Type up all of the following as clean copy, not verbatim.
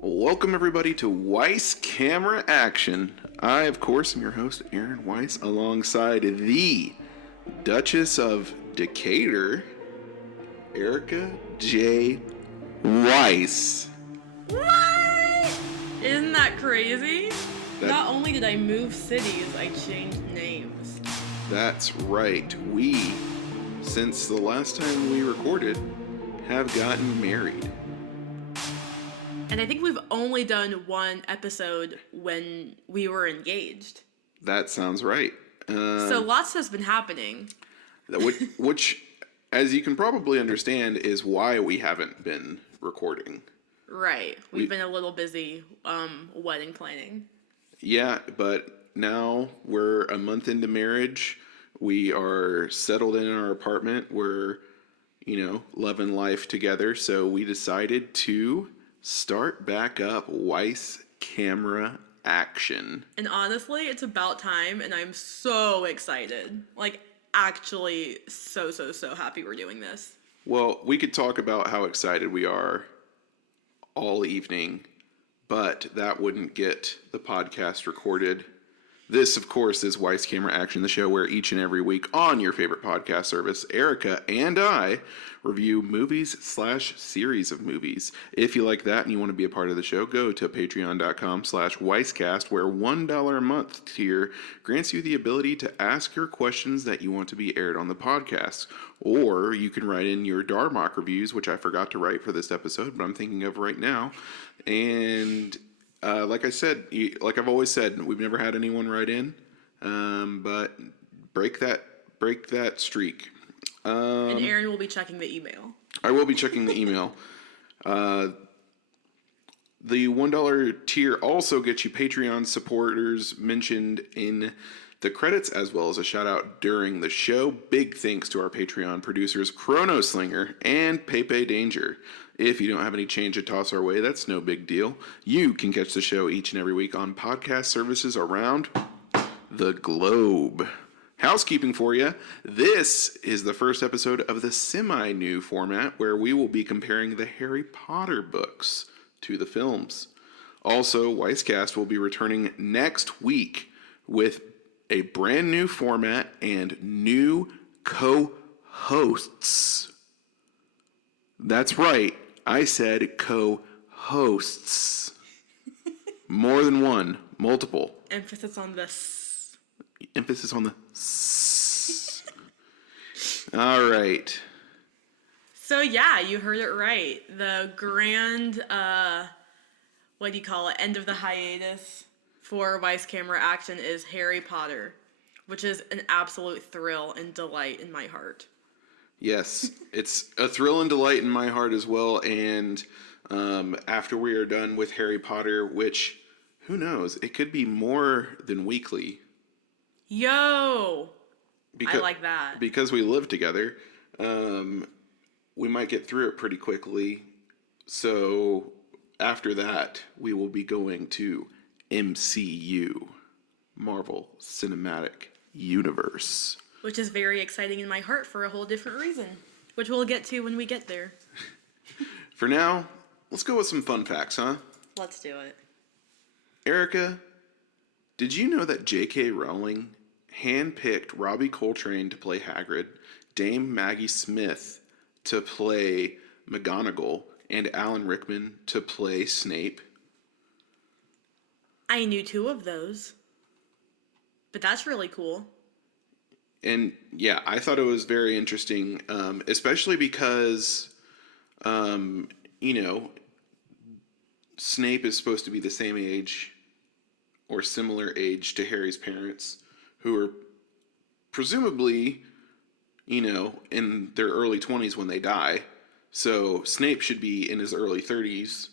Welcome, everybody, to Weiss Camera Action. I, of course, am your host, Aaron Weiss, alongside the Duchess of Decatur, Erica J. Weiss. What? Isn't that crazy? Not only did I move cities, I changed names. That's right. We, since the last time we recorded, have gotten married. And I think we've only done one episode when we were engaged. That sounds right. So lots has been happening. Which, as you can probably understand, is why we haven't been recording. Right. We've been a little busy wedding planning. Yeah, but now we're a month into marriage. We are settled in our apartment. We're, loving life together. So we decided to start back up Weiss Camera Action. And honestly, it's about time, and I'm so excited. Actually, so happy we're doing this. Well, we could talk about how excited we are all evening, but that wouldn't get the podcast recorded. This, of course, is Weiss Camera Action, the show where each and every week on your favorite podcast service, Erica and I review movies/series of movies. If you like that and you want to be a part of the show, go to patreon.com/Weisscast, where $1 a month tier grants you the ability to ask your questions that you want to be aired on the podcast. Or you can write in your Darmok reviews, which I forgot to write for this episode, but I'm thinking of right now. And like I said, like I've always said, we've never had anyone write in, but break that streak. And Aaron will be checking the email. I will be checking the email. The $1 tier also gets you Patreon supporters mentioned in the credits, as well as a shout out during the show. Big thanks to our Patreon producers, Chrono Slinger and Pepe Danger. If you don't have any change to toss our way, that's no big deal. You can catch the show each and every week on podcast services around the globe. Housekeeping for you. This is the first episode of the semi-new format where we will be comparing the Harry Potter books to the films. Also, Weisscast will be returning next week with a brand new format and new co-hosts. That's right. I said co-hosts. More than one. Multiple. Emphasis on the s. Emphasis on the s. All right. So yeah, you heard it right. The grand, end of the hiatus for Weiss Camera Action is Harry Potter, which is an absolute thrill and delight in my heart. Yes, it's a thrill and delight in my heart as well. And after we are done with Harry Potter, which, who knows, it could be more than weekly. Yo! I like that. Because we live together, we might get through it pretty quickly. So after that, we will be going to MCU, Marvel Cinematic Universe. Which is very exciting in my heart for a whole different reason, which we'll get to when we get there. For now, let's go with some fun facts, huh? Let's do it. Erica, did you know that J.K. Rowling handpicked Robbie Coltrane to play Hagrid, Dame Maggie Smith to play McGonagall, and Alan Rickman to play Snape? I knew 2 of those, but that's really cool. And yeah, I thought it was very interesting, especially because, Snape is supposed to be the same age or similar age to Harry's parents, who are presumably, in their early 20s when they die. So Snape should be in his early 30s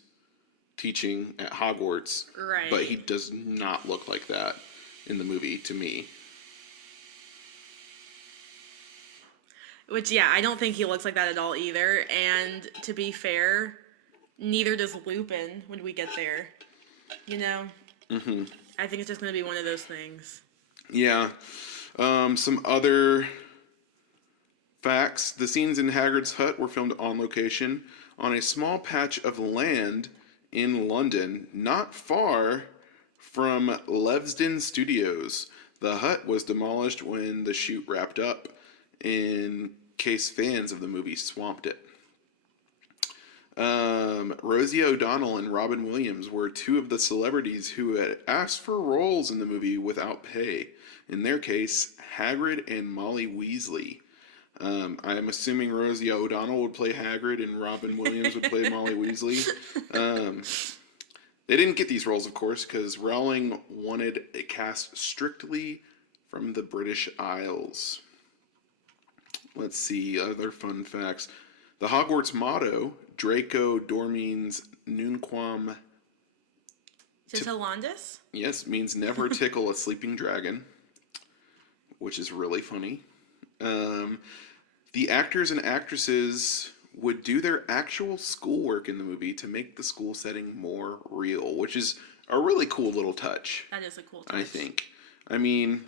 teaching at Hogwarts. Right. But he does not look like that in the movie to me. Which, yeah, I don't think he looks like that at all either. And to be fair, neither does Lupin when we get there. Mm-hmm. I think it's just going to be one of those things. Yeah. Some other facts. The scenes in Hagrid's hut were filmed on location on a small patch of land in London, not far from Levesden Studios. The hut was demolished when the shoot wrapped up, in case fans of the movie swamped it. Rosie O'Donnell and Robin Williams were two of the celebrities who had asked for roles in the movie without pay. In their case, Hagrid and Molly Weasley. I am assuming Rosie O'Donnell would play Hagrid and Robin Williams would play Molly Weasley. They didn't get these roles, of course, because Rowling wanted a cast strictly from the British Isles. Let's see, other fun facts. The Hogwarts motto, Draco Dormeens Nunquam, Titilandus? yes, means never tickle a sleeping dragon, which is really funny. The actors and actresses would do their actual schoolwork in the movie to make the school setting more real, which is a really cool little touch. That is a cool touch. I think. I mean,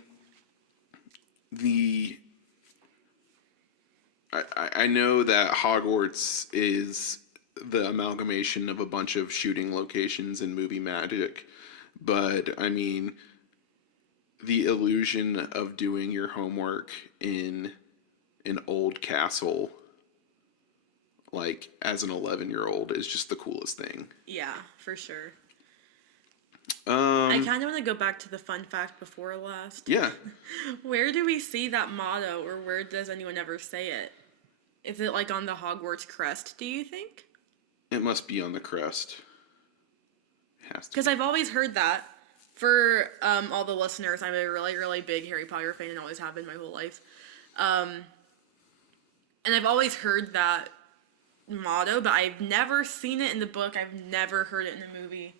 I know that Hogwarts is the amalgamation of a bunch of shooting locations and movie magic, but I mean, the illusion of doing your homework in an old castle, like as an 11-year-old, is just the coolest thing. Yeah, for sure. I Um, kind of want to go back to the fun fact before last. yeah. Where do we see that motto, or where does anyone ever say it? Is it like on the Hogwarts crest, do you think? It must be on the crest. It has to. Because I've always heard that. For all the listeners, I'm a really, really big Harry Potter fan and always have been my whole life. And I've always heard that motto, but I've never seen it in the book. I've never heard it in the movie.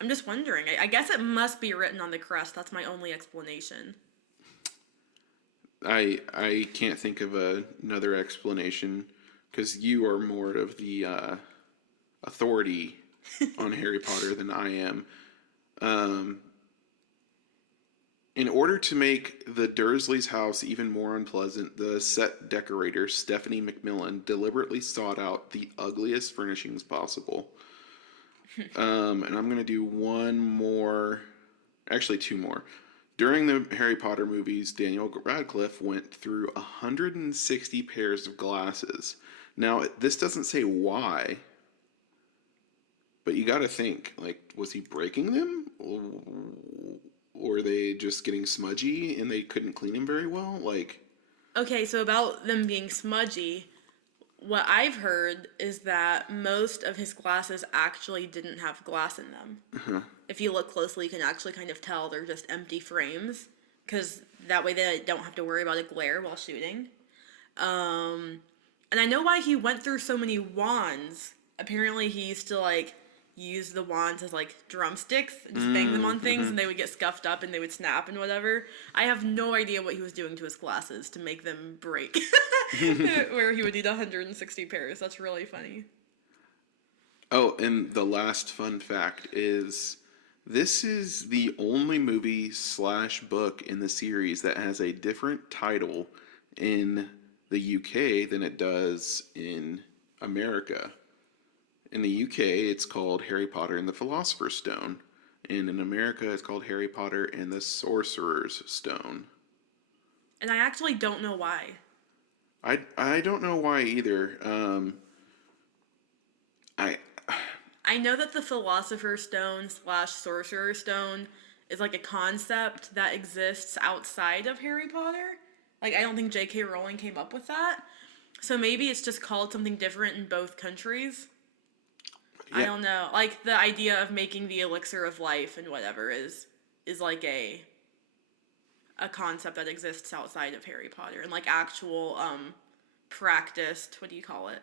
I'm just wondering. I guess it must be written on the crest. That's my only explanation. I can't think of another explanation, because you are more of the authority on Harry Potter than I am. In order to make the Dursleys' house even more unpleasant, the set decorator, Stephanie McMillan, deliberately sought out the ugliest furnishings possible. And I'm going to do one more, actually two more. During the Harry Potter movies, Daniel Radcliffe went through 160 pairs of glasses. Now, this doesn't say why, but you got to think, like, was he breaking them? Or were they just getting smudgy and they couldn't clean them very well? Like, Okay, so about them being smudgy, what I've heard is that most of his glasses actually didn't have glass in them. If you look closely, you can actually kind of tell they're just empty frames, because that way they don't have to worry about a glare while shooting. And I know why he went through so many wands. Apparently he used to, like, use the wands as, like, drumsticks and just bang them on things, and they would get scuffed up and they would snap and whatever. I have no idea what he was doing to his glasses to make them break. Where he would need 160 pairs. That's really funny. oh, and the last fun fact is this is the only movie / book in the series that has a different title in the UK than it does in America. In the UK, it's called Harry Potter and the Philosopher's Stone. And in America, it's called Harry Potter and the Sorcerer's Stone. And I actually don't know why. I don't know why either. I know that the Philosopher's Stone / Sorcerer's Stone is like a concept that exists outside of Harry Potter. Like, I don't think J.K. Rowling came up with that. So maybe it's just called something different in both countries. Yeah. I don't know. Like, the idea of making the elixir of life and whatever is like a concept that exists outside of Harry Potter, and like actual practiced, what do you call it?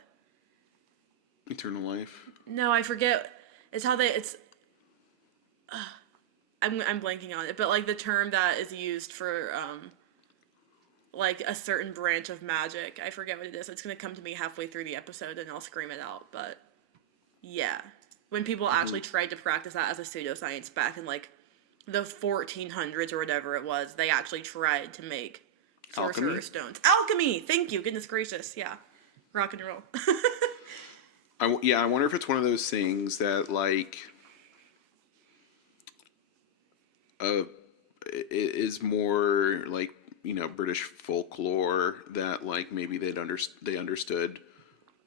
Eternal life. No, I forget. It's how it's I'm blanking on it, but like the term that is used for like a certain branch of magic. I forget what it is. It's going to come to me halfway through the episode and I'll scream it out, but yeah. When people actually tried to practice that as a pseudoscience back in like the 1400s or whatever it was, they actually tried to make sorcerer stones. Alchemy! Thank you, goodness gracious, yeah. Rock and roll. I wonder if it's one of those things that like it is more like, British folklore, that like maybe they understood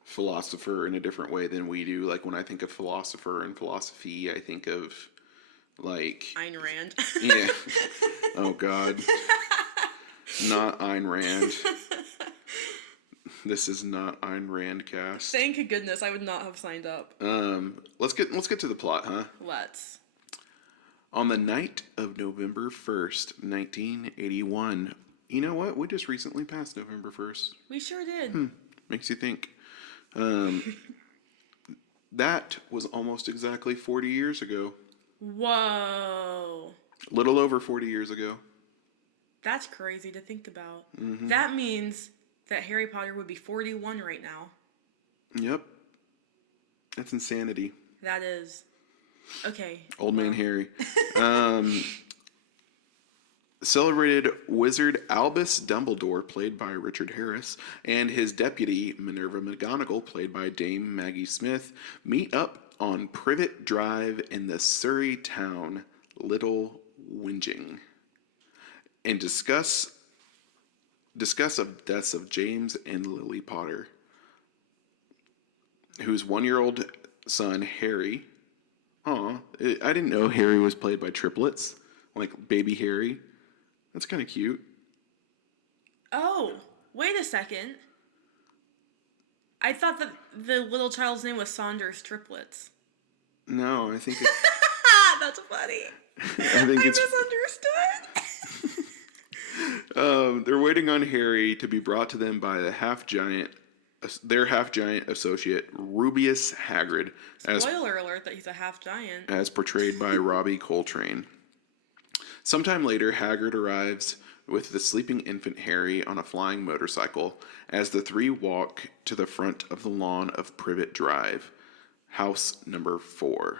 philosopher in a different way than we do. Like when I think of philosopher and philosophy, I think of like Ayn Rand. yeah. Oh God, not Ayn Rand. This is not Ayn Rand cast. Thank goodness, I would not have signed up. Let's get to the plot, huh? Let's. On the night of November 1st, 1981. You know what? We just recently passed November 1st. We sure did. Makes you think. That was almost exactly 40 years ago. Whoa. Little over 40 years ago. That's crazy to think about. Mm-hmm. That means that Harry Potter would be 41 right now. Yep. That's insanity. That is. Okay. Old man Harry. Celebrated wizard Albus Dumbledore, played by Richard Harris, and his deputy Minerva McGonagall, played by Dame Maggie Smith, meet up on Privet Drive in the Surrey town Little Whinging and discuss of deaths of James and Lily Potter, whose 1-year-old son Harry. I didn't know Harry was played by triplets, like baby Harry. That's kind of cute. Oh, wait a second. I thought that the little child's name was Saunders Triplets. No, I think it's... That's funny. I misunderstood. They're waiting on Harry to be brought to them by their half-giant associate, Rubius Hagrid. Spoiler alert that he's a half-giant. As portrayed by Robbie Coltrane. Sometime later, Hagrid arrives with the sleeping infant Harry on a flying motorcycle as the three walk to the front of the lawn of Privet Drive, house number 4.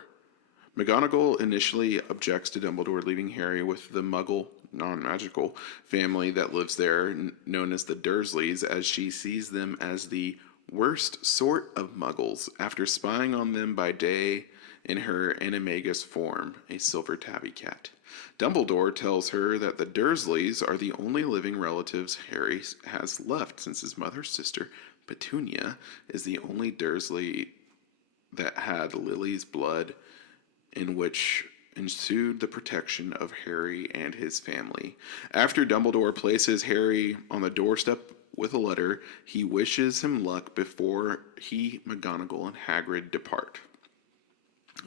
McGonagall initially objects to Dumbledore leaving Harry with the Muggle, non-magical, family that lives there, known as the Dursleys, as she sees them as the worst sort of Muggles after spying on them by day in her animagus form, a silver tabby cat. Dumbledore tells her that the Dursleys are the only living relatives Harry has left, since his mother's sister, Petunia, is the only Dursley that had Lily's blood, in which ensued the protection of Harry and his family. After Dumbledore places Harry on the doorstep with a letter, he wishes him luck before he, McGonagall, and Hagrid depart.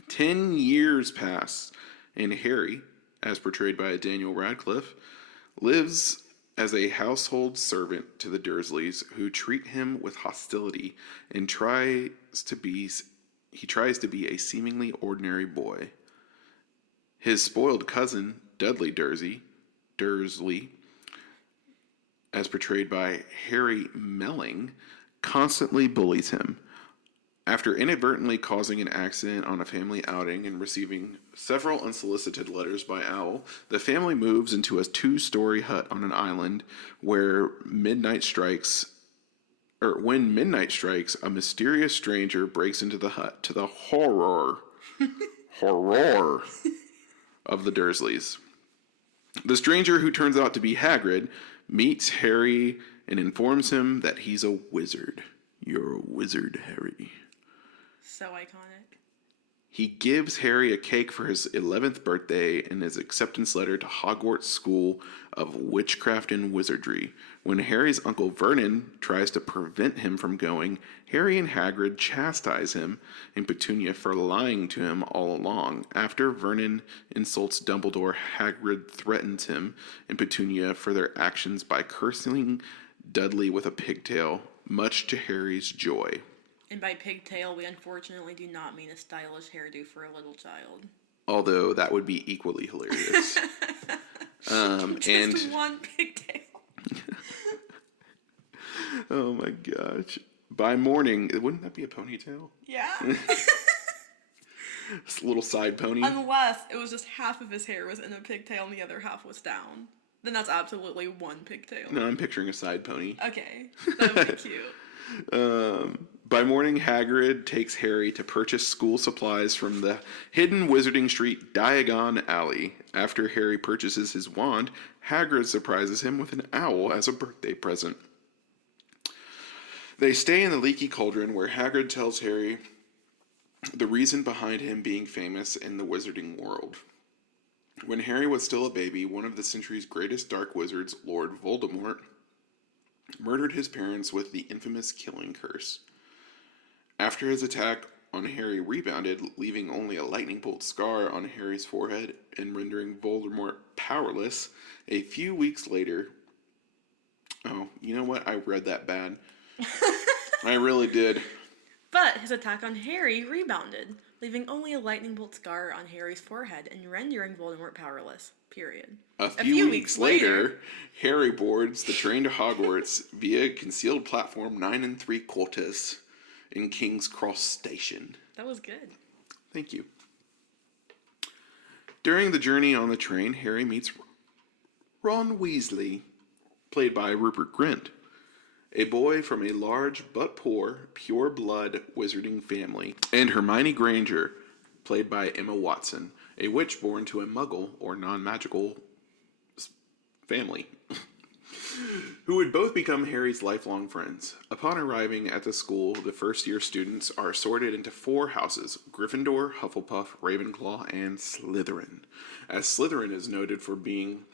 10 years pass, and Harry, as portrayed by Daniel Radcliffe, lives as a household servant to the Dursleys, who treat him with hostility and tries to be a seemingly ordinary boy. His spoiled cousin, Dudley Dursley, as portrayed by Harry Melling, constantly bullies him. After inadvertently causing an accident on a family outing and receiving several unsolicited letters by Owl, the family moves into a 2-story hut on an island when midnight strikes, a mysterious stranger breaks into the hut to the horror of the Dursleys. The stranger, who turns out to be Hagrid, meets Harry and informs him that he's a wizard. You're a wizard, Harry. So iconic. He gives Harry a cake for his 11th birthday and his acceptance letter to Hogwarts School of Witchcraft and Wizardry. When Harry's uncle Vernon tries to prevent him from going, Harry and Hagrid chastise him and Petunia for lying to him all along. After Vernon insults Dumbledore, Hagrid threatens him and Petunia for their actions by cursing Dudley with a pigtail, much to Harry's joy. And by pigtail, we unfortunately do not mean a stylish hairdo for a little child. Although that would be equally hilarious. Just one pigtail. Oh my gosh. By morning, wouldn't that be a ponytail? Yeah. This little side pony. Unless it was just half of his hair was in a pigtail and the other half was down. Then that's absolutely one pigtail. No, I'm picturing a side pony. Okay. That would be cute. By morning, Hagrid takes Harry to purchase school supplies from the hidden Wizarding Street Diagon Alley. After Harry purchases his wand, Hagrid surprises him with an owl as a birthday present. They stay in the Leaky Cauldron, where Hagrid tells Harry the reason behind him being famous in the wizarding world. When Harry was still a baby, one of the century's greatest dark wizards, Lord Voldemort, murdered his parents with the infamous killing curse. After his attack on Harry rebounded, leaving only a lightning bolt scar on Harry's forehead and rendering Voldemort powerless, a few weeks later... Oh, you know what? I read that bad. I really did. But his attack on Harry rebounded, leaving only a lightning bolt scar on Harry's forehead and rendering Voldemort powerless. Period. A few weeks later, Harry boards the train to Hogwarts via concealed platform 9 3/4 in King's Cross Station. That was good. Thank you. During the journey on the train, Harry meets Ron Weasley, played by Rupert Grint, a boy from a large but poor, pure-blood wizarding family, and Hermione Granger, played by Emma Watson, a witch born to a muggle or non-magical family, who would both become Harry's lifelong friends. Upon arriving at the school, the first-year students are sorted into 4 houses: Gryffindor, Hufflepuff, Ravenclaw, and Slytherin, as Slytherin is noted for being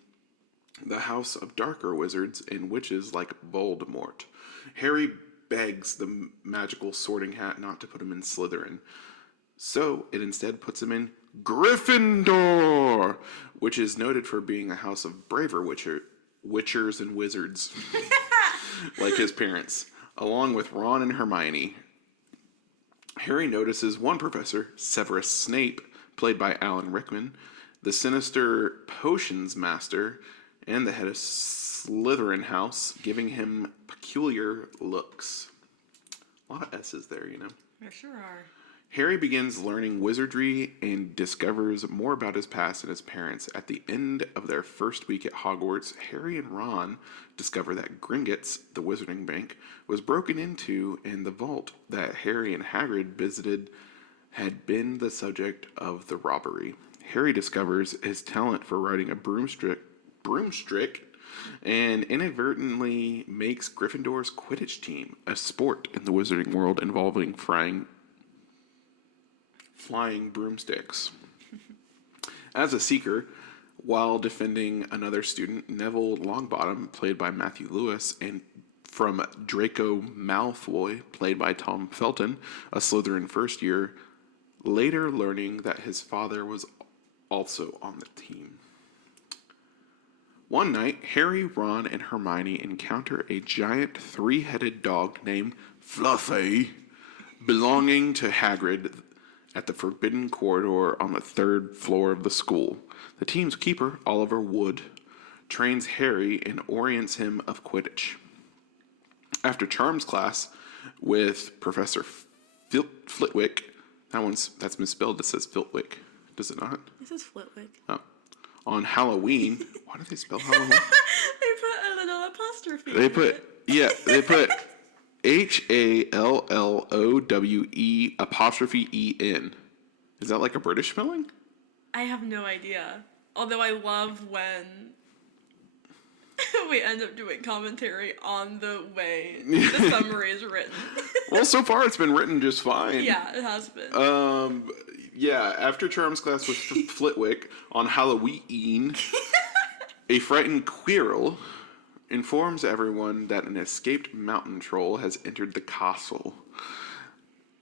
the house of darker wizards and witches like Voldemort. Harry begs the magical sorting hat not to put him in Slytherin, so it instead puts him in Gryffindor, which is noted for being a house of braver witchers and wizards, like his parents, along with Ron and Hermione. Harry notices one professor, Severus Snape, played by Alan Rickman, the sinister potions master, and the head of Slytherin House, giving him peculiar looks. A lot of S's there, you know. There sure are. Harry begins learning wizardry and discovers more about his past and his parents. At the end of their first week at Hogwarts, Harry and Ron discover that Gringotts, the wizarding bank, was broken into, and the vault that Harry and Hagrid visited had been the subject of the robbery. Harry discovers his talent for riding a broomstick and inadvertently makes Gryffindor's Quidditch team, a sport in the wizarding world involving flying broomsticks. As a seeker, while defending another student, Neville Longbottom, played by Matthew Lewis, and from Draco Malfoy, played by Tom Felton, a Slytherin first year, later learning that his father was also on the team. One night, Harry, Ron, and Hermione encounter a giant 3-headed dog named Fluffy, belonging to Hagrid at the Forbidden Corridor on the 3rd floor of the school. The team's keeper, Oliver Wood, trains Harry and orients him of Quidditch. After Charms class with Professor Flitwick, that's misspelled, it says Flitwick, does it not? This is Flitwick. Oh. On Halloween, why do they spell Halloween? They put a little apostrophe. They put HALLOWE''EN. Is that like a British spelling? I have no idea. Although I love when we end up doing commentary on the way the summary is written. Well, so far it's been written just fine. Yeah, it has been. Yeah, after Charms class with Flitwick on Halloween, a frightened Quirrell informs everyone that an escaped mountain troll has entered the castle.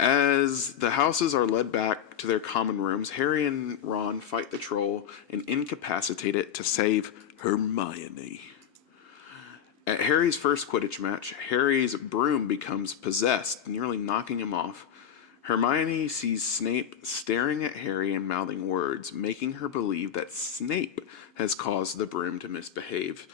As the houses are led back to their common rooms, Harry and Ron fight the troll and incapacitate it to save Hermione. At Harry's first Quidditch match, Harry's broom becomes possessed, nearly knocking him off. Hermione sees Snape staring at Harry and mouthing words, making her believe that Snape has caused the broom to misbehave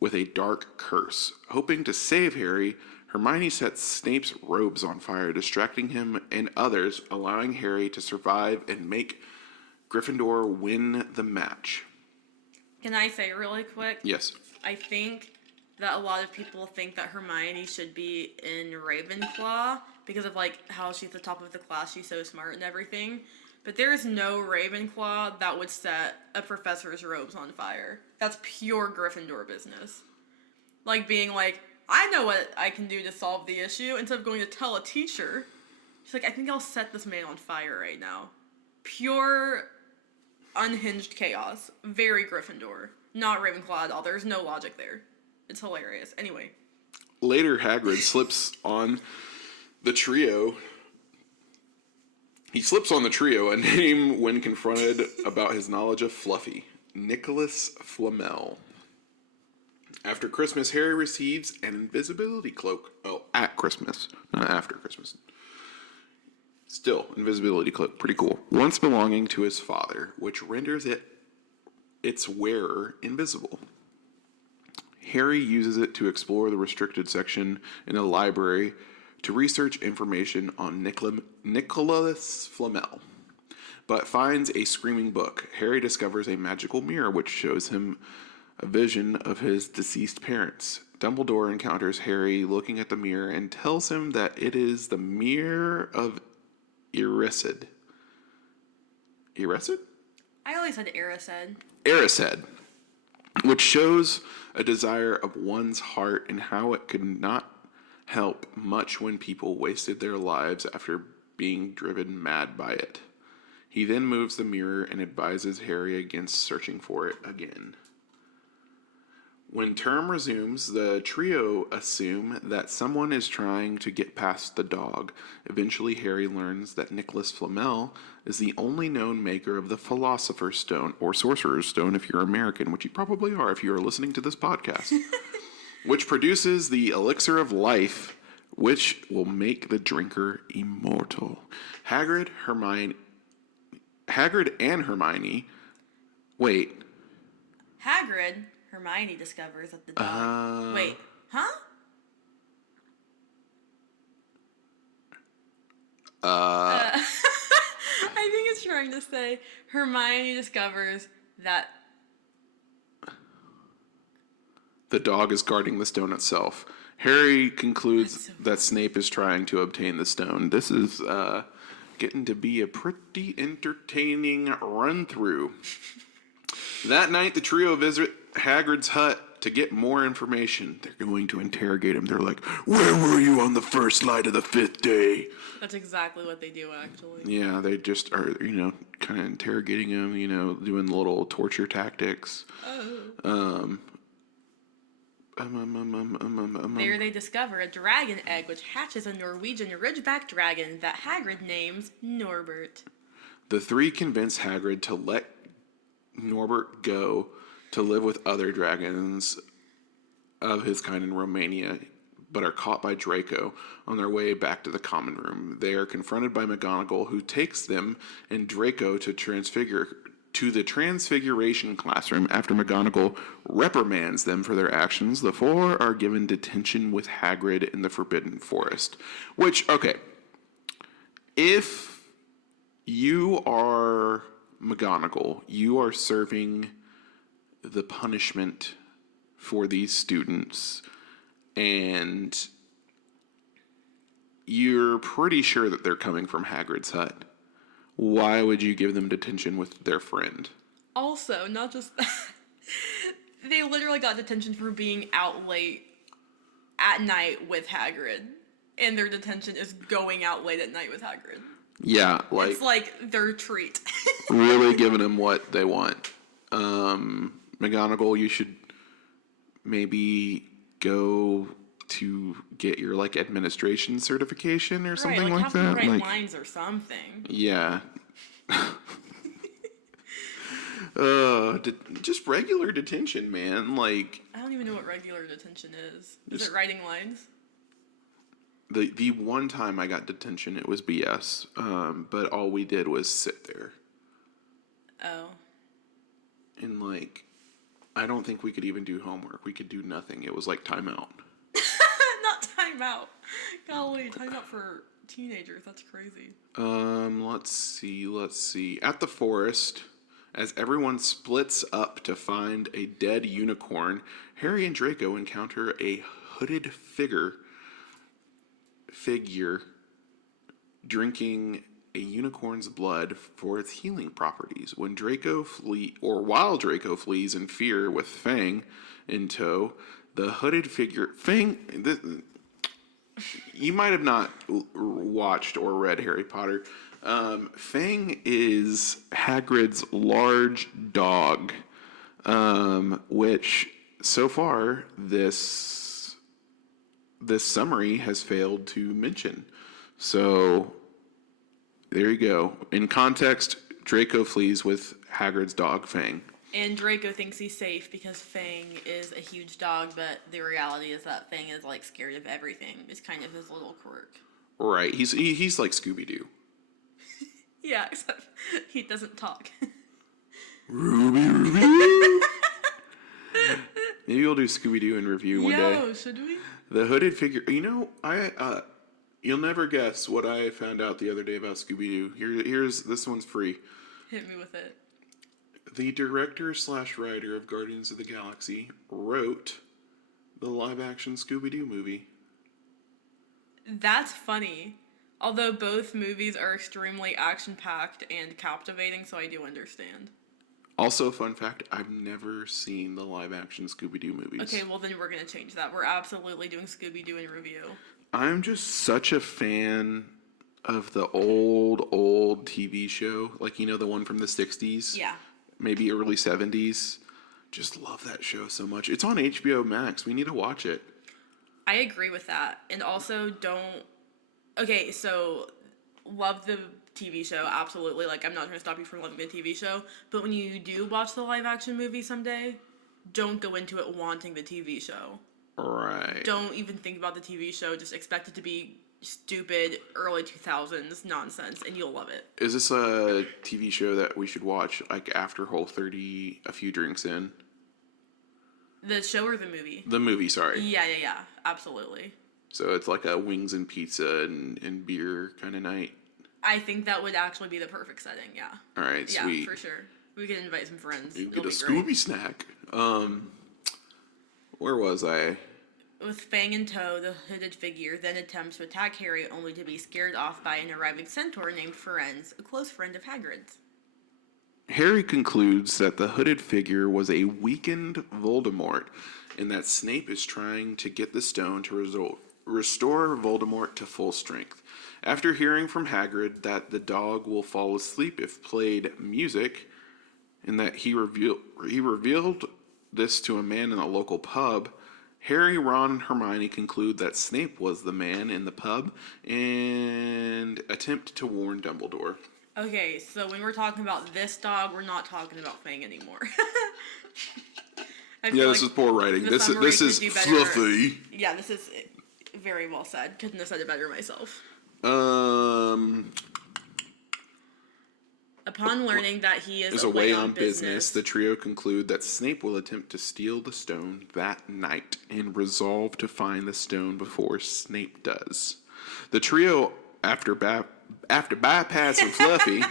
with a dark curse. Hoping to save Harry, Hermione sets Snape's robes on fire, distracting him and others, allowing Harry to survive and make Gryffindor win the match. Can I say really quick? Yes. I think that a lot of people think that Hermione should be in Ravenclaw because of like how she's the top of the class, she's so smart and everything. But there is no Ravenclaw that would set a professor's robes on fire. That's pure Gryffindor business. Like being like, I know what I can do to solve the issue instead of going to tell a teacher. She's like, I think I'll set this man on fire right now. Pure, unhinged chaos. Very Gryffindor. Not Ravenclaw at all. There's no logic there. It's hilarious. Anyway. Later, Hagrid slips on the trio. He slips on the trio a name when confronted about his knowledge of Fluffy. Nicholas Flamel. After Christmas, Harry receives an invisibility cloak. Oh, at Christmas, not after Christmas. Still, invisibility cloak, pretty cool. Once belonging to his father, which renders its wearer invisible. Harry uses it to explore the restricted section in a library to research information on Nicholas Flamel, but finds a screaming book. Harry discovers a magical mirror which shows him a vision of his deceased parents. Dumbledore encounters Harry looking at the mirror and tells him that it is the mirror of Erised. Erised? I always said Erised. Erised, which shows a desire of one's heart and how it could not help much when people wasted their lives after being driven mad by it. He then moves the mirror and advises Harry against searching for it again. When term resumes, the trio assume that someone is trying to get past the dog. Eventually, Harry learns that Nicholas Flamel is the only known maker of the Philosopher's Stone, or Sorcerer's Stone if you're American, which you probably are if you are listening to this podcast, which produces the elixir of life, which will make the drinker immortal. Hagrid and Hermione... Wait. Hagrid... Hermione discovers that the dog... Wait, huh? I think it's trying to say Hermione discovers that... The dog is guarding the stone itself. Harry concludes that Snape is trying to obtain the stone. This is getting to be a pretty entertaining run-through. That night, the trio visit Hagrid's hut to get more information. They're going to interrogate him. They're like, where were you on the first night of the 5th day? That's exactly what they do, actually. Yeah, they just are, kind of interrogating him, doing little torture tactics. Oh. There they discover a dragon egg which hatches a Norwegian ridgeback dragon that Hagrid names Norbert. The three convince Hagrid to let Norbert go to live with other dragons of his kind in Romania, but are caught by Draco on their way back to the common room. They are confronted by McGonagall, who takes them and Draco to the Transfiguration classroom. After McGonagall reprimands them for their actions, the four are given detention with Hagrid in the Forbidden Forest. Which, okay, if you are McGonagall, you are serving the punishment for these students, and you're pretty sure that they're coming from Hagrid's hut. Why would you give them detention with their friend? Also, not just that, they literally got detention for being out late at night with Hagrid, and their detention is going out late at night with Hagrid. Yeah, like... It's like their treat. Really giving them what they want. McGonagall, you should maybe go to get your, administration certification or something like have that. Them write lines or something. Yeah. Just regular detention, man. I don't even know what regular detention is. Is it writing lines? The one time I got detention, it was BS. But all we did was sit there. Oh. And, I don't think we could even do homework. We could do nothing. It was like timeout. Not timeout. Golly, timeout for teenagers. That's crazy. Let's see. At the forest, as everyone splits up to find a dead unicorn, Harry and Draco encounter a hooded figure drinking a unicorn's blood for its healing properties. While Draco flees in fear with Fang in tow, the hooded figure you might have not watched or read Harry Potter. Fang is Hagrid's large dog, which so far this summary has failed to mention. So there you go. In context, Draco flees with Hagrid's dog, Fang. And Draco thinks he's safe because Fang is a huge dog, but the reality is that Fang is like scared of everything. It's kind of his little quirk. Right. He's like Scooby-Doo. Yeah, except he doesn't talk. Ruby. Maybe we'll do Scooby-Doo in review one day. Should we? The hooded figure. You know, you'll never guess what I found out the other day about Scooby-Doo. Here's this one's free. Hit me with it. The director/writer of Guardians of the Galaxy wrote the live-action Scooby-Doo movie. That's funny. Although both movies are extremely action-packed and captivating, so I do understand. Also, fun fact, I've never seen the live-action Scooby-Doo movies. Okay, well then we're going to change that. We're absolutely doing Scooby-Doo in review. I'm just such a fan of the old TV show. Like, you know, the one from the 60s? Yeah. Maybe early 70s. Just love that show so much. It's on HBO Max. We need to watch it. I agree with that. And also don't... Okay, so love the TV show, absolutely. Like, I'm not trying to stop you from loving the TV show. But when you do watch the live-action movie someday, don't go into it wanting the TV show. Right. Don't even think about the TV show. Just expect it to be stupid early 2000s nonsense, and you'll love it. Is this a TV show that we should watch, like, after Whole30, a few drinks in? The show or the movie? The movie, sorry. Yeah. Absolutely. So it's like a wings and pizza and beer kind of night? I think that would actually be the perfect setting, yeah. All right, sweet. Yeah, for sure. We could invite some friends. You get a Scooby snack. Where was I? With Fang in tow, the hooded figure then attempts to attack Harry, only to be scared off by an arriving centaur named Firenze, a close friend of Hagrid's. Harry concludes that the hooded figure was a weakened Voldemort, and that Snape is trying to get the stone to restore Voldemort to full strength. After hearing from Hagrid that the dog will fall asleep if played music, and that he revealed this to a man in a local pub, Harry, Ron, and Hermione conclude that Snape was the man in the pub and attempt to warn Dumbledore. Okay, so when we're talking about this dog, we're not talking about Fang anymore. Yeah, this is poor writing. This is fluffy. Yeah, this is very well said. Couldn't have said it better myself. Upon learning that he is away on business, the trio conclude that Snape will attempt to steal the stone that night and resolve to find the stone before Snape does. The trio, after bypassing Fluffy,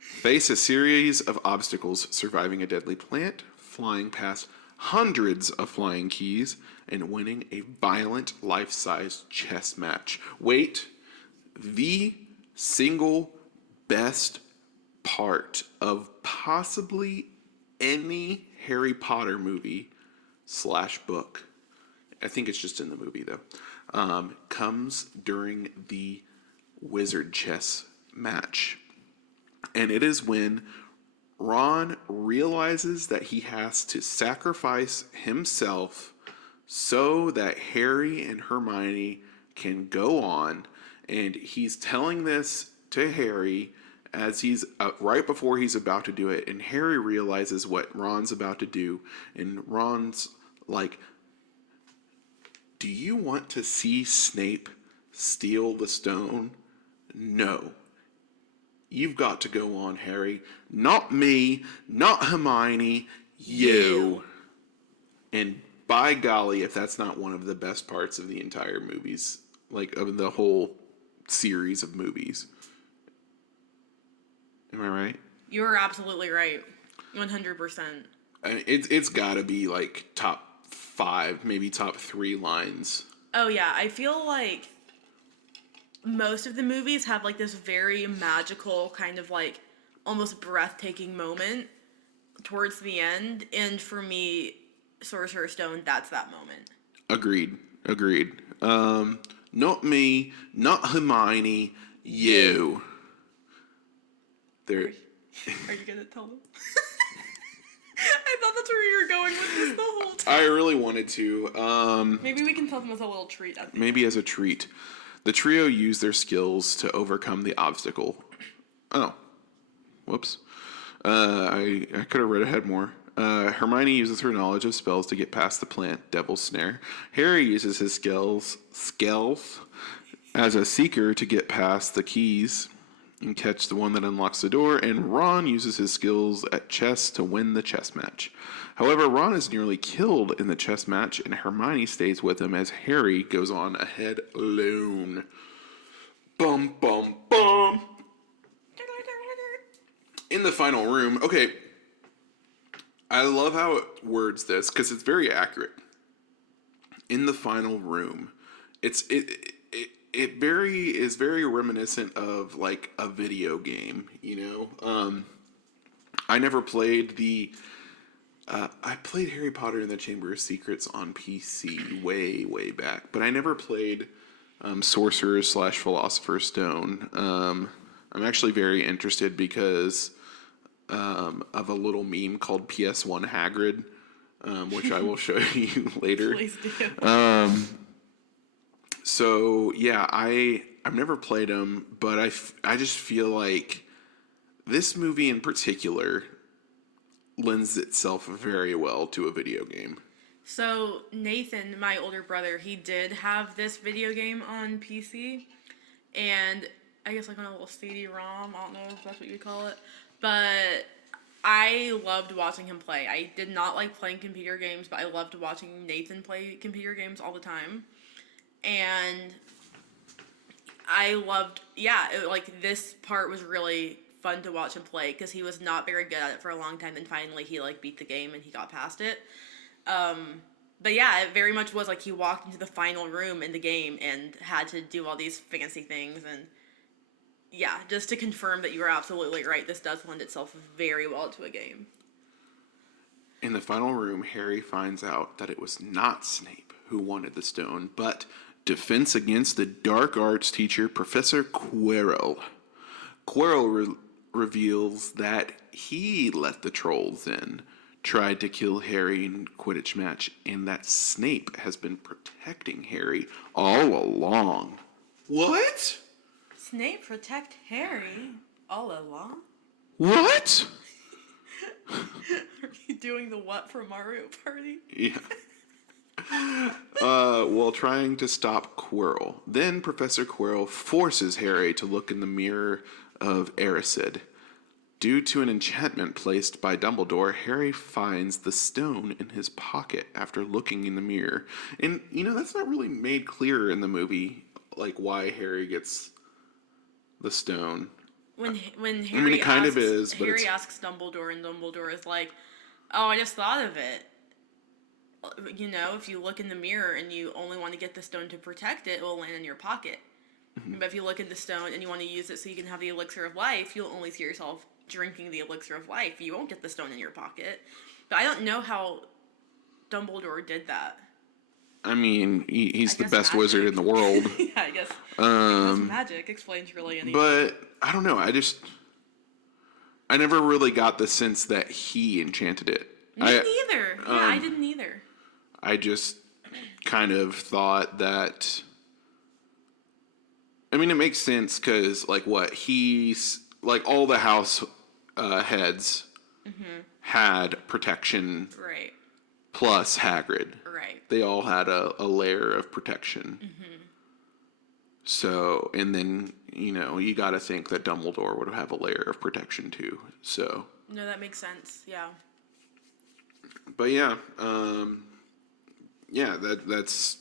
face a series of obstacles, surviving a deadly plant, flying past hundreds of flying keys, and winning a violent life-size chess match. Wait, the single best part of possibly any Harry Potter movie / book, I think it's just in the movie though, comes during the wizard chess match. And it is when Ron realizes that he has to sacrifice himself so that Harry and Hermione can go on. And he's telling this to Harry as he's right before he's about to do it. And Harry realizes what Ron's about to do. And Ron's like, do you want to see Snape steal the stone? No. You've got to go on, Harry. Not me, not Hermione, you. And by golly, if that's not one of the best parts of the entire movies, like of the whole series of movies. Am I right? You're absolutely right. 100%. I mean, it's got to be like top 5, maybe top 3 lines. Oh, yeah. I feel like most of the movies have like this very magical kind of like almost breathtaking moment towards the end, and for me, Sorcerer's Stone, that's that moment. Agreed. Not me, not Hermione, you. There. Are you gonna tell them? I thought that's where you were going with this the whole time. I really wanted to. Maybe we can tell them as a little treat at the end. Maybe as a treat. The trio use their skills to overcome the obstacle. Oh. Whoops. I could have read ahead more. Hermione uses her knowledge of spells to get past the plant, Devil's Snare. Harry uses his skills as a seeker to get past the keys and catch the one that unlocks the door, and Ron uses his skills at chess to win the chess match. However, Ron is nearly killed in the chess match, and Hermione stays with him as Harry goes on ahead alone. Bum, bum, bum. In the final room, okay, I love how it words this because it's very accurate. In the final room, it is very reminiscent of like a video game, you know. I never played I played Harry Potter and the Chamber of Secrets on PC way back, but I never played Sorcerer / Philosopher's Stone. I'm actually very interested because of a little meme called PS1 Hagrid, which I will show you later. Please do. So yeah, I've never played them, but I just feel like this movie in particular lends itself very well to a video game. So Nathan, my older brother, he did have this video game on PC, and I guess like on a little CD-ROM. I don't know if that's what you call it, but I loved watching him play. I did not like playing computer games, but I loved watching Nathan play computer games all the time. And I loved, like this part was really fun to watch him play because he was not very good at it for a long time, and finally he like beat the game and he got past it. But yeah, it very much was like he walked into the final room in the game and had to do all these fancy things, and yeah, just to confirm that you were absolutely right, this does lend itself very well to a game. In the final room, Harry finds out that it was not Snape who wanted the stone, but Defense Against the Dark Arts teacher, Professor Quirrell. Quirrell reveals that he let the trolls in, tried to kill Harry in a Quidditch match, and that Snape has been protecting Harry all along. What? Snape protect Harry all along? What? Are you doing the what for Mario Party? Yeah. While trying to stop Quirrell. Then Professor Quirrell forces Harry to look in the mirror of Erised. Due to an enchantment placed by Dumbledore, Harry finds the stone in his pocket after looking in the mirror. And, you know, that's not really made clear in the movie, like, why Harry gets the stone. When Harry I mean, it kind of is, but Harry asks Dumbledore, and Dumbledore is like, "Oh, I just thought of it. You know, if you look in the mirror and you only want to get the stone to protect it, it will land in your pocket. Mm-hmm. But if you look at the stone and you want to use it so you can have the elixir of life, you'll only see yourself drinking the elixir of life. You won't get the stone in your pocket." But I don't know how Dumbledore did that. I mean, he's the best wizard in the world. Yeah, I guess. Because magic explains really anything. But I don't know. I never really got the sense that he enchanted it. Me neither. Yeah, I didn't either. I just kind of thought that. I mean, it makes sense because, like, he's like all the house heads had protection, right? Plus Hagrid, right? They all had a layer of protection. Mm-hmm. So, and then you got to think that Dumbledore would have a layer of protection too. So. No, that makes sense. Yeah. But yeah, that's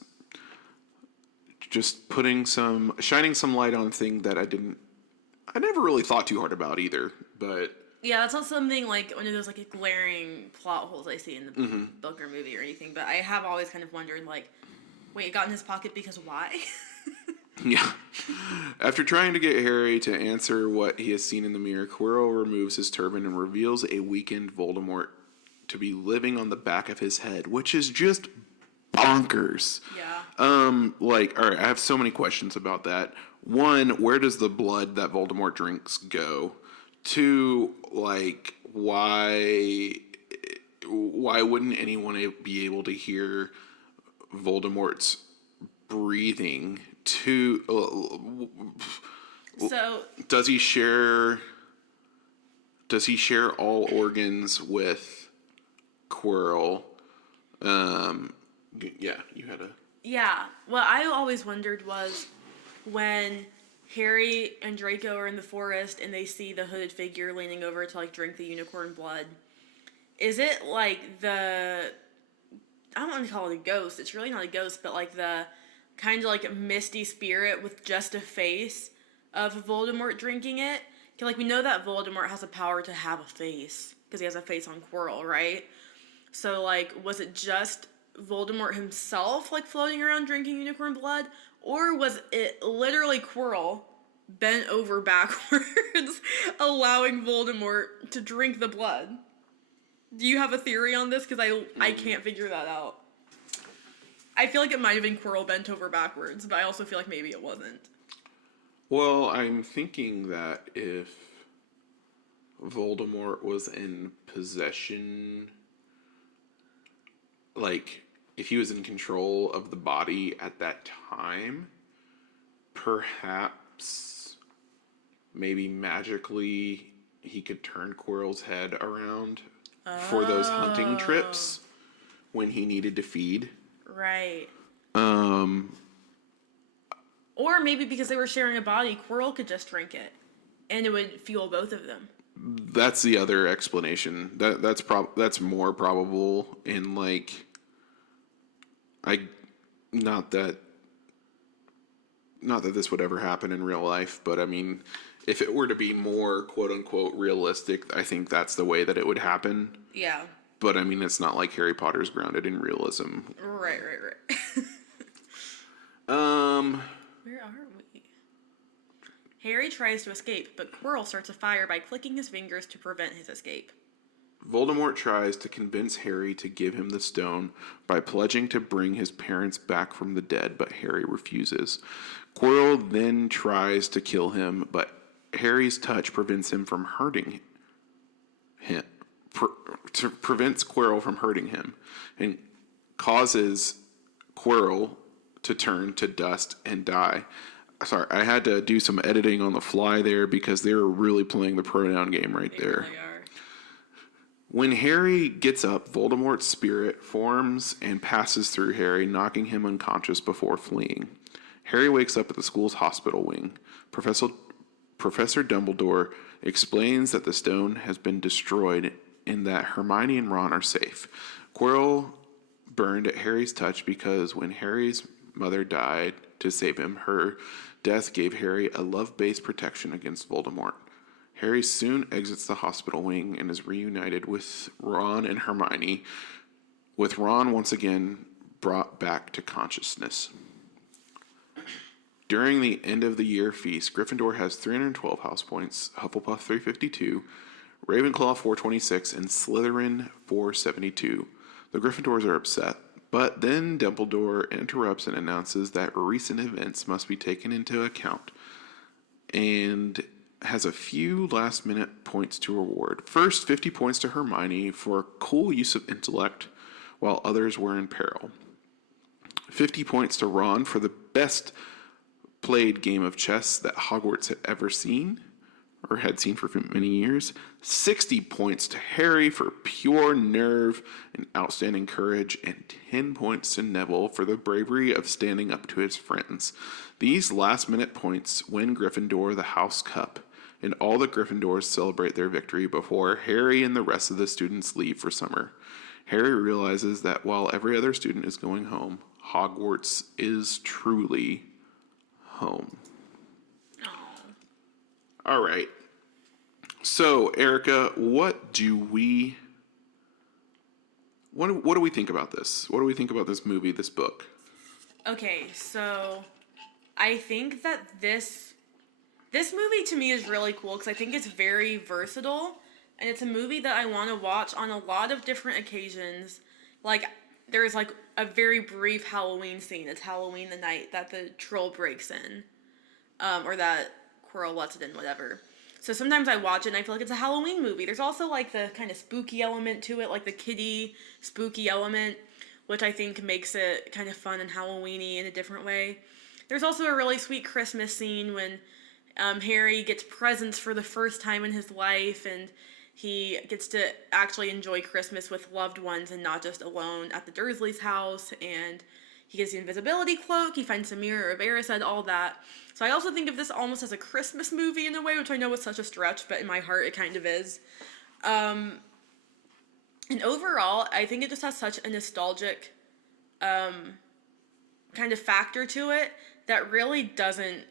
just shining some light on a thing that I never really thought too hard about either. But yeah, that's not something like one of those like glaring plot holes I see in the book or movie or anything. But I have always kind of wondered, like, wait, it got in his pocket because why? Yeah. After trying to get Harry to answer what he has seen in the mirror, Quirrell removes his turban and reveals a weakened Voldemort to be living on the back of his head, which is just bonkers. Yeah. All right, I have so many questions about that. One, where does the blood that Voldemort drinks go? Two, like, why wouldn't anyone be able to hear Voldemort's breathing? Two, So does he share all organs with Quirrell? Yeah, you had a... yeah, what I always wondered was when Harry and Draco are in the forest and they see the hooded figure leaning over to like drink the unicorn blood. Is it like the, I don't want to call it a ghost. It's really not a ghost, but like the kind of like misty spirit with just a face of Voldemort drinking it. 'Cause, like, we know that Voldemort has the power to have a face because he has a face on Quirrell, right? So like, was it just Voldemort himself like floating around drinking unicorn blood, or was it literally Quirrell bent over backwards allowing Voldemort to drink the blood? Do you have a theory on this? Because I can't figure that out. I feel like it might have been Quirrell bent over backwards, but I also feel like maybe it wasn't. Well, I'm thinking that if Voldemort was in possession, like, if he was in control of the body at that time, perhaps, maybe magically, he could turn Quirrell's head around for those hunting trips when he needed to feed. Right. Or maybe because they were sharing a body, Quirrell could just drink it, and it would fuel both of them. That's the other explanation. That's more probable in like, not that this would ever happen in real life, but I mean, if it were to be more quote unquote realistic, I think that's the way that it would happen. Yeah. But I mean, it's not like Harry Potter's grounded in realism. Right. Where are we? Harry tries to escape, but Quirrell starts a fire by clicking his fingers to prevent his escape. Voldemort tries to convince Harry to give him the stone by pledging to bring his parents back from the dead, but Harry refuses. Quirrell then tries to kill him, but Harry's touch prevents him from hurting him. Prevents Quirrell from hurting him, and causes Quirrell to turn to dust and die. Sorry, I had to do some editing on the fly there because they were really playing the pronoun game right there. Really are. When Harry gets up, Voldemort's spirit forms and passes through Harry, knocking him unconscious before fleeing. Harry wakes up at the school's hospital wing. Professor Dumbledore explains that the stone has been destroyed and that Hermione and Ron are safe. Quirrell burned at Harry's touch because when Harry's mother died to save him, her death gave Harry a love-based protection against Voldemort. Harry soon exits the hospital wing and is reunited with Ron and Hermione, with Ron once again brought back to consciousness. During the end of the year feast, Gryffindor has 312 house points, Hufflepuff 352, Ravenclaw 426, and Slytherin 472. The Gryffindors are upset, but then Dumbledore interrupts and announces that recent events must be taken into account, and has a few last-minute points to award. First, 50 points to Hermione for cool use of intellect while others were in peril. 50 points to Ron for the best played game of chess that Hogwarts had ever seen, or had seen for many years. 60 points to Harry for pure nerve and outstanding courage, and 10 points to Neville for the bravery of standing up to his friends. These last-minute points win Gryffindor the House Cup, and all the Gryffindors celebrate their victory before Harry and the rest of the students leave for summer. Harry realizes that while every other student is going home, Hogwarts is truly home. All right. So, Erica, what do we think about this? What do we think about this movie, this book? Okay, so I think that this movie to me is really cool because I think it's very versatile, and it's a movie that I want to watch on a lot of different occasions. Like, there's like a very brief Halloween scene. It's Halloween the night that the troll breaks in, or that Quirrell lets it in, whatever. So sometimes I watch it and I feel like it's a Halloween movie. There's also like the kind of spooky element to it, like the kiddie spooky element, which I think makes it kind of fun and Halloweeny in a different way. There's also a really sweet Christmas scene when Harry gets presents for the first time in his life, and he gets to actually enjoy Christmas with loved ones and not just alone at the Dursleys' house. And he gets the invisibility cloak, he finds the mirror of Erised, all that. So I also think of this almost as a Christmas movie in a way, which I know is such a stretch, but in my heart it kind of is. And overall, I think it just has such a nostalgic kind of factor to it that really doesn't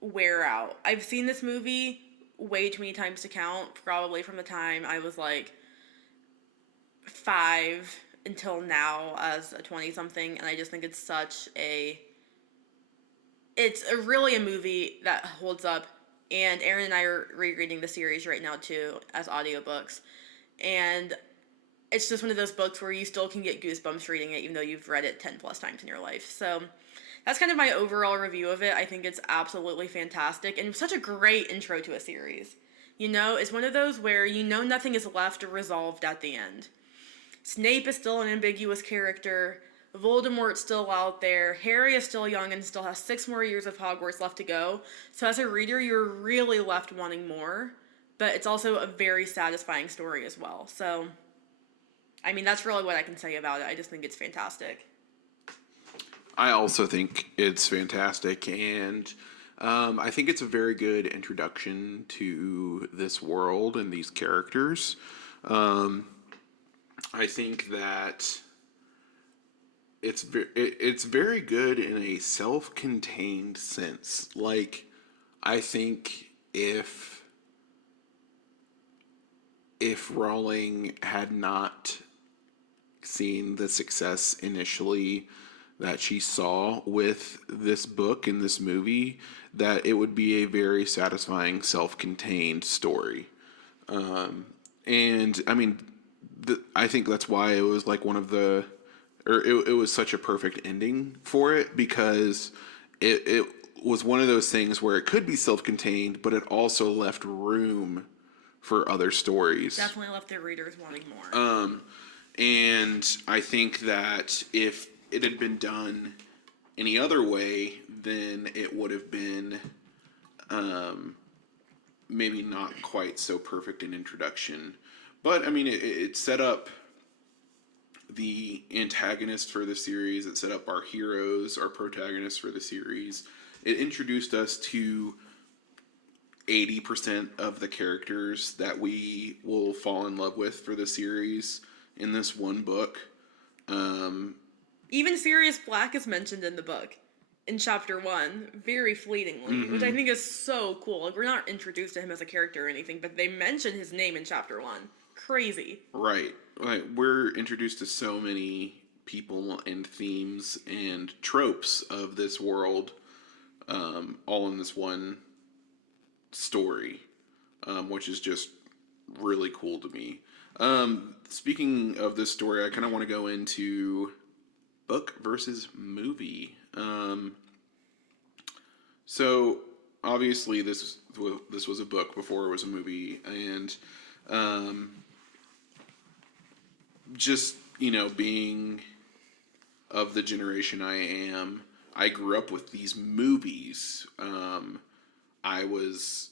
wear out. I've seen this movie way too many times to count, probably from the time I was like 5 until now as a 20-something, and I just think it's really a movie that holds up. And Aaron and I are rereading the series right now too as audiobooks, and it's just one of those books where you still can get goosebumps reading it even though you've read it 10 plus times in your life. So that's kind of my overall review of it. I think it's absolutely fantastic and such a great intro to a series. You know, it's one of those where you know nothing is left or resolved at the end. Snape is still an ambiguous character. Voldemort's still out there. Harry is still young and still has 6 more years of Hogwarts left to go. So as a reader, you're really left wanting more. But it's also a very satisfying story as well. So, I mean, that's really what I can say about it. I just think it's fantastic. I also think it's fantastic, and I think it's a very good introduction to this world and these characters. I think that it's very good in a self-contained sense. Like, I think if Rowling had not seen the success initially that she saw with this book and this movie, that it would be a very satisfying, self-contained story. And I mean, I think that's why it was like it was such a perfect ending for it, because it was one of those things where it could be self-contained, but it also left room for other stories. Definitely left their readers wanting more. And I think that if it had been done any other way, then it would have been maybe not quite so perfect an introduction. But I mean, it set up the antagonist for the series. It set up our heroes, our protagonists for the series. It introduced us to 80% of the characters that we will fall in love with for the series in this one book. Even Sirius Black is mentioned in the book in chapter 1, very fleetingly, which I think is so cool. Like, we're not introduced to him as a character or anything, but they mention his name in chapter 1. Crazy. Right. Like, we're introduced to so many people and themes and tropes of this world, all in this one story, which is just really cool to me. Speaking of this story, I kind of want to go into book versus movie. So obviously this was a book before it was a movie, and just, you know, being of the generation I am, I grew up with these movies. I was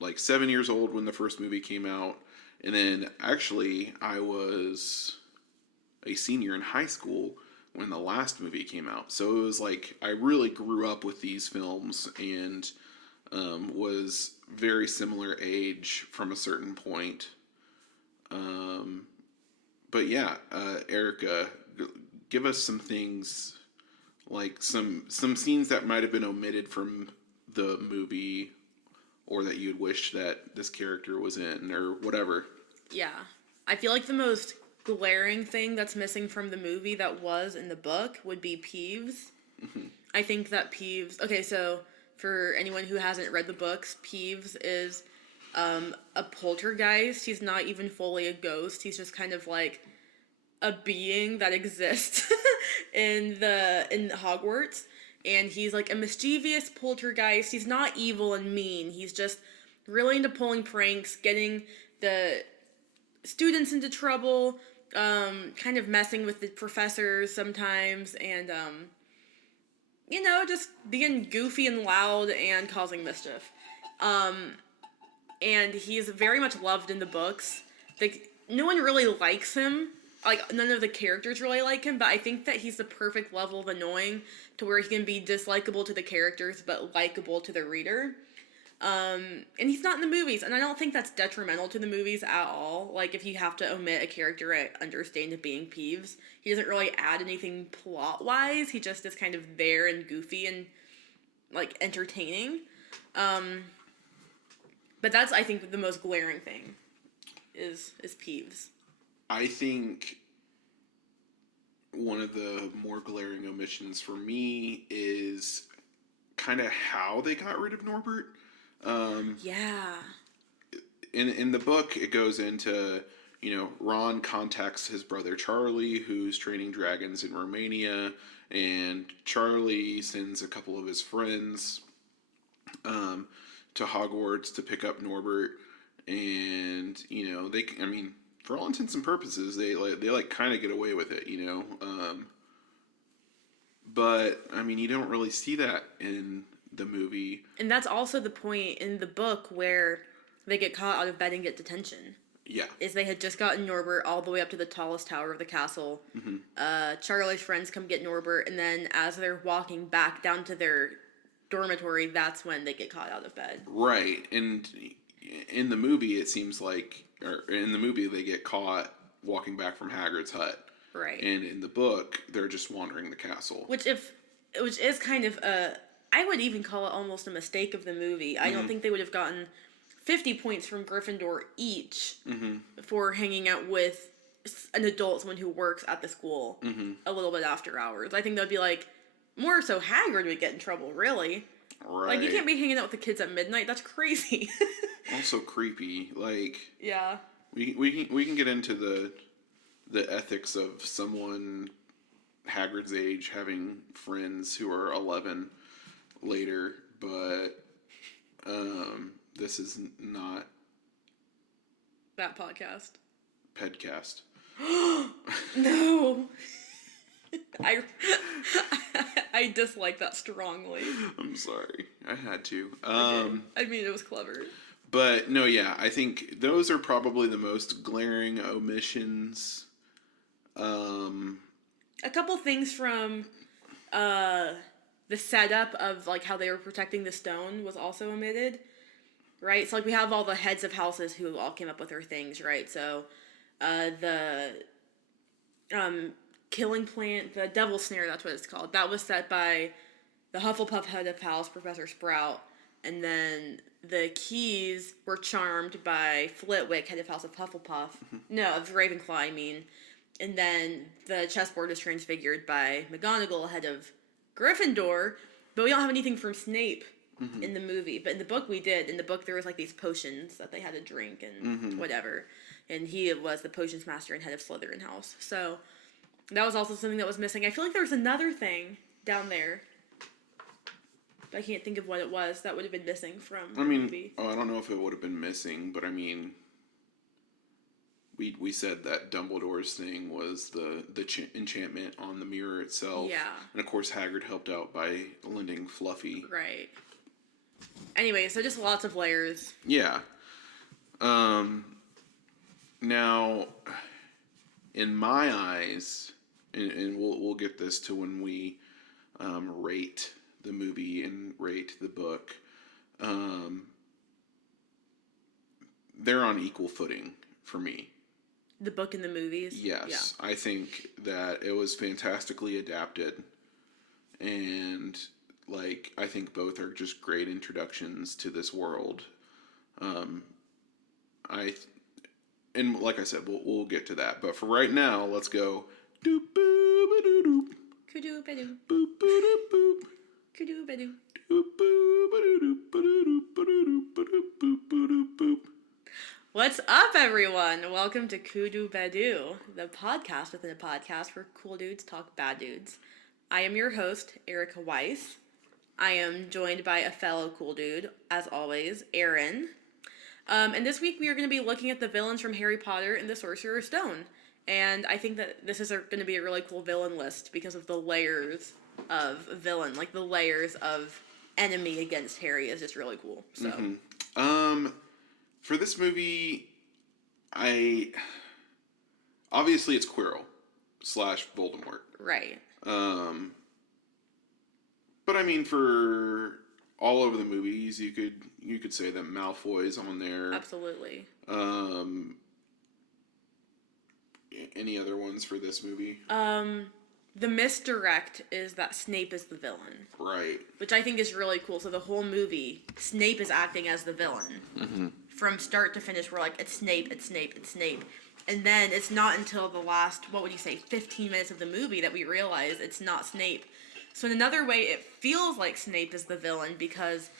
like 7 years old when the first movie came out, and then actually I was a senior in high school when the last movie came out. So it was like I really grew up with these films and was very similar age from a certain point. But yeah, Erica, give us some things, like some scenes that might have been omitted from the movie, or that you'd wish that this character was in, or whatever. Yeah. I feel like the most glaring thing that's missing from the movie that was in the book would be Peeves. I think that Peeves. Okay, so for anyone who hasn't read the books, Peeves is a poltergeist. He's not even fully a ghost. He's just kind of like a being that exists in Hogwarts, and he's like a mischievous poltergeist. He's not evil and mean. He's just really into pulling pranks, getting the students into trouble, kind of messing with the professors sometimes, and just being goofy and loud and causing mischief. And he's very much loved in the books. Like, no one really likes him. Like, none of the characters really like him, but I think that he's the perfect level of annoying to where he can be dislikable to the characters, but likable to the reader. And he's not in the movies, and I don't think that's detrimental to the movies at all. Like, if you have to omit a character, I understand it being Peeves. He doesn't really add anything plot-wise. He just is kind of there and goofy and, like, entertaining. But that's, I think, the most glaring thing is Peeves. I think one of the more glaring omissions for me is kind of how they got rid of Norbert. Yeah. In the book, it goes into, Ron contacts his brother Charlie, who's training dragons in Romania, and Charlie sends a couple of his friends to Hogwarts to pick up Norbert, and for all intents and purposes, they kind of get away with it, but you don't really see that in the movie. And that's also the point in the book where they get caught out of bed and get detention. Yeah. Is they had just gotten Norbert all the way up to the tallest tower of the castle. Mm-hmm. Charlie's friends come get Norbert, and then as they're walking back down to their dormitory, that's when they get caught out of bed. Right. And in the movie, it seems like, or in the movie, they get caught walking back from Hagrid's hut. Right. And in the book, they're just wandering the castle. Which is kind of I would even call it almost a mistake of the movie. I don't think they would have gotten 50 points from Gryffindor each for hanging out with an adult, someone who works at the school a little bit after hours. I think that would be like, more so Hagrid would get in trouble, really. Right. Like, you can't be hanging out with the kids at midnight. That's crazy. Also creepy. Like, yeah. We can get into the ethics of someone Hagrid's age having friends who are 11 later, but this is not that podcast. Pedcast. No. I dislike that strongly. I'm sorry. I had to. It was clever. But no, yeah, I think those are probably the most glaring omissions. A couple things from the setup of like how they were protecting the stone was also omitted. Right? So like we have all the heads of houses who all came up with their things, right? So the killing plant, the devil's snare, that's what it's called. That was set by the Hufflepuff head of house, Professor Sprout. And then the keys were charmed by Flitwick, head of house of Hufflepuff. No, of Ravenclaw, I mean. And then the chessboard is transfigured by McGonagall, head of Gryffindor. But we don't have anything from Snape in the movie. But in the book we did. In the book there was like these potions that they had to drink and whatever. And he was the potions master and head of Slytherin house. So that was also something that was missing. I feel like there was another thing down there. But I can't think of what it was that would have been missing from the movie. I don't know if it would have been missing, but we said that Dumbledore's thing was the enchantment on the mirror itself. Yeah. And of course Hagrid helped out by lending Fluffy. Right. Anyway, so just lots of layers. Yeah. Now, in my eyes, and we'll get this to when we rate the movie and rate the book, they're on equal footing for me. The book and the movies? Yes. Yeah. I think that it was fantastically adapted. And, I think both are just great introductions to this world. And like I said, we'll get to that. But for right now, let's go doop boop a doop doop. Boop boop doop boop. Kudu Bedu. What's up, everyone? Welcome to Kudu Bedu, the podcast within a podcast where cool dudes talk bad dudes. I am your host, Erica Weiss. I am joined by a fellow cool dude, as always, Aaron. And this week we are going to be looking at the villains from Harry Potter and the Sorcerer's Stone. And I think that this is going to be a really cool villain list because of the layers of villain, like the layers of enemy against Harry is just really cool. So, for this movie, obviously it's Quirrell / Voldemort. Right. But I mean, for all of the movies, you could say that Malfoy's on there. Absolutely. Any other ones for this movie? The misdirect is that Snape is the villain. Right. Which I think is really cool. So the whole movie, Snape is acting as the villain. Mm-hmm. From start to finish, we're like, it's Snape, it's Snape, it's Snape. And then it's not until the last, 15 minutes of the movie that we realize it's not Snape. So in another way, it feels like Snape is the villain because,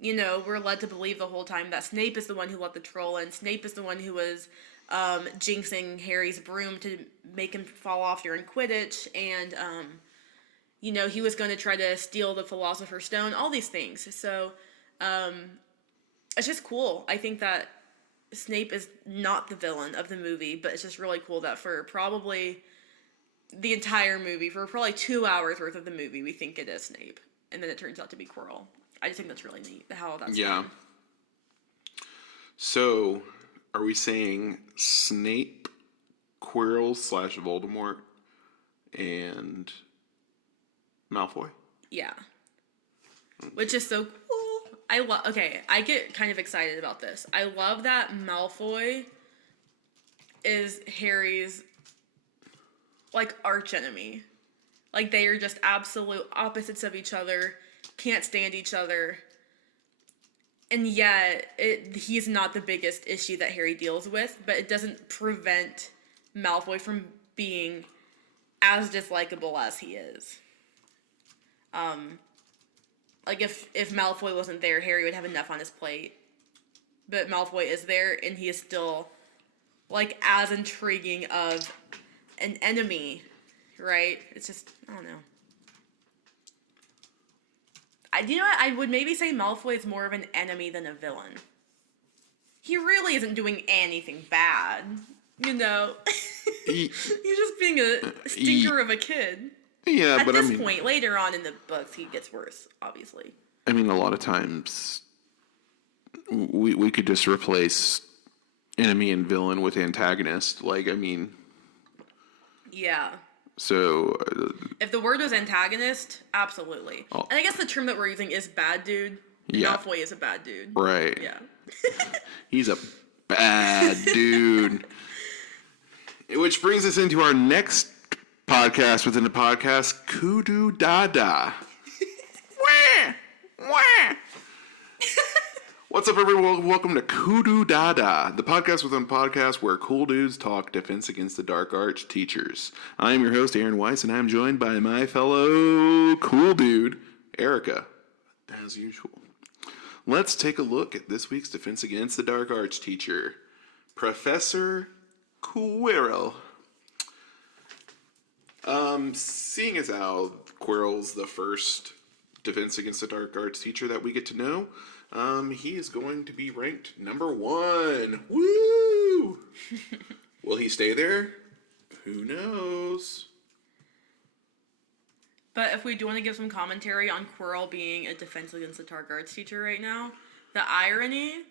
we're led to believe the whole time that Snape is the one who let the troll in. Snape is the one who was jinxing Harry's broom to make him fall off during Quidditch, and he was going to try to steal the Philosopher's Stone, all these things. So it's just cool. I think that Snape is not the villain of the movie, but it's just really cool that for probably the entire movie, for probably 2 hours worth of the movie, we think it is Snape, and then it turns out to be Quirrell. I just think that's really neat how that's done. So, are we saying Snape, Quirrell / Voldemort, and Malfoy? Yeah. Which is so cool. I get kind of excited about this. I love that Malfoy is Harry's, archenemy. They are just absolute opposites of each other, can't stand each other. And yet, he's not the biggest issue that Harry deals with, but it doesn't prevent Malfoy from being as dislikable as he is. If Malfoy wasn't there, Harry would have enough on his plate. But Malfoy is there, and he is still, as intriguing of an enemy, right? It's just, I don't know. I would maybe say Malfoy is more of an enemy than a villain. He really isn't doing anything bad, He's just being a stinker of a kid. Yeah, At this point, later on in the books, he gets worse, obviously. I mean, a lot of times, we could just replace enemy and villain with antagonist. Yeah. So, if the word was antagonist, absolutely. And I guess the term that we're using is bad dude. Yeah. Malfoy is a bad dude. Right. Yeah. He's a bad dude. Which brings us into our next podcast within the podcast, Kudu Dada. Wah! Wah! What's up, everyone? Welcome to Kudu Dada, the podcast within a podcast where cool dudes talk defense against the dark arts teachers. I am your host, Aaron Weiss, and I'm joined by my fellow cool dude, Erica, as usual. Let's take a look at this week's defense against the dark arts teacher, Professor Quirrell. Seeing as how Quirrell's the first defense against the dark arts teacher that we get to know, he is going to be ranked number 1. Woo! Will he stay there? Who knows? But if we do want to give some commentary on Quirrell being a defense against the dark arts teacher right now, the irony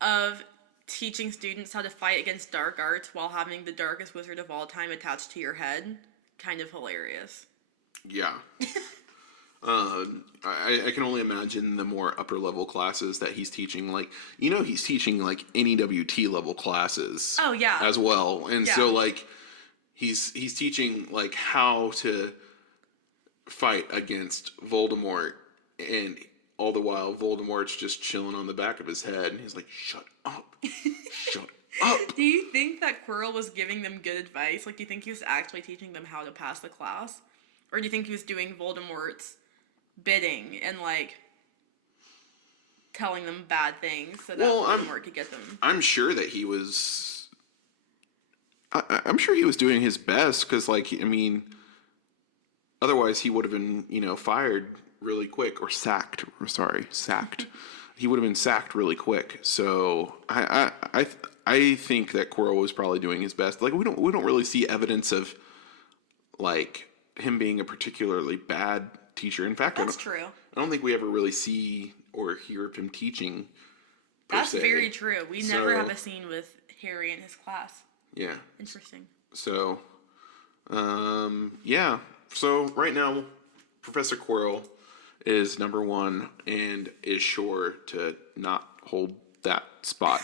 of teaching students how to fight against dark arts while having the darkest wizard of all time attached to your head, kind of hilarious. Yeah. I can only imagine the more upper level classes that he's teaching. He's teaching NEWT level classes. Oh yeah. As well, and yeah. So he's teaching how to fight against Voldemort, and all the while Voldemort's just chilling on the back of his head, and he's like, "Shut up, shut up." Do you think that Quirrell was giving them good advice? Do you think he was actually teaching them how to pass the class, or do you think he was doing Voldemort's bidding and like telling them bad things so that Voldemort could get them. I'm sure that he was. I'm sure he was doing his best because, like, I mean, otherwise he would have been, fired really quick or sacked. I'm sorry, sacked. He would have been sacked really quick. So I think that Quirrell was probably doing his best. Like, we don't really see evidence of like him being a particularly bad teacher. In fact, That's true. I don't think we ever really see or hear of him teaching. That's very true. We never have a scene with Harry in his class. Yeah. Interesting. So, yeah. So right now, Professor Quirrell is number one and is sure to not hold that spot.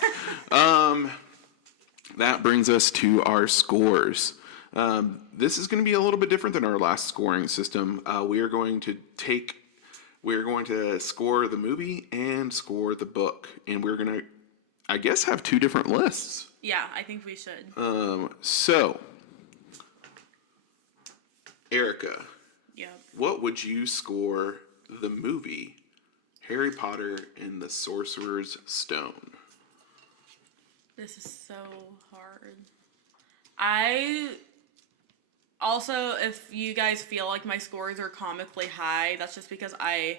That brings us to our scores. This is going to be a little bit different than our last scoring system. We are going to score the movie and score the book, and we're going to, I guess, have two different lists. Yeah, I think we should. So, Erica. Yep. What would you score the movie Harry Potter and the Sorcerer's Stone? This is so hard. I also, if you guys feel like my scores are comically high, that's just because I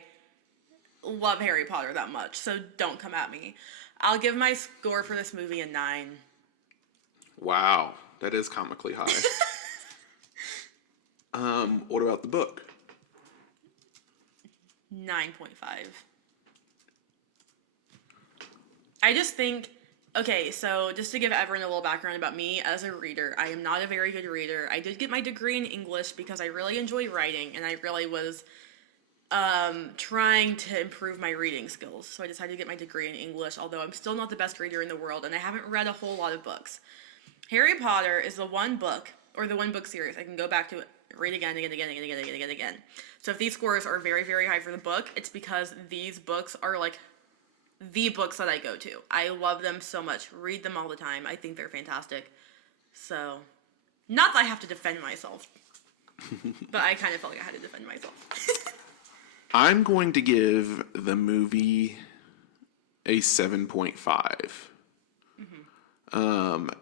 love Harry Potter that much, so don't come at me. I'll give my score for this movie a 9. Wow, that is comically high. What about the book? 9.5. I just think, okay, so just to give everyone a little background about me as a reader, I am not a very good reader. I did get my degree in English because I really enjoy writing, and I really was trying to improve my reading skills. So I decided to get my degree in English, although I'm still not the best reader in the world, and I haven't read a whole lot of books. Harry Potter is the one book, or the one book series, I can go back to it, read again. So if these scores are very, very high for the book, it's because these books are like the books that I go to. I love them so much. Read them all the time. I think they're fantastic. So, not that I have to defend myself, but I kind of felt like I had to defend myself. I'm going to give the movie a 7.5.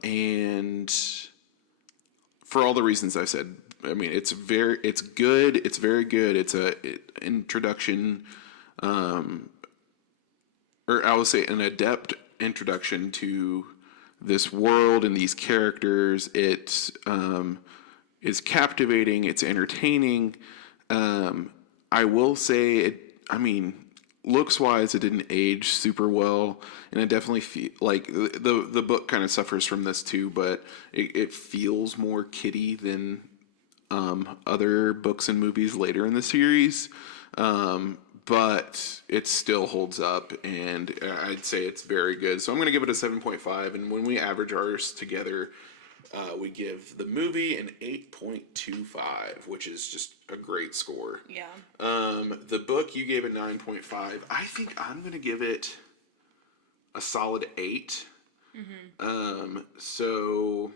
And for all the reasons I said, I mean, it's good. It's very good. It's introduction, or I would say an adept introduction to this world and these characters. It is captivating. It's entertaining. I will say looks wise, it didn't age super well, and I definitely feel like the book kind of suffers from this too. But it feels more kiddie than other books and movies later in the series. But it still holds up, and I'd say it's very good. So I'm going to give it a 7.5, and when we average ours together, we give the movie an 8.25, which is just a great score. Yeah. The book, you gave a 9.5. I think I'm going to give it a solid 8. So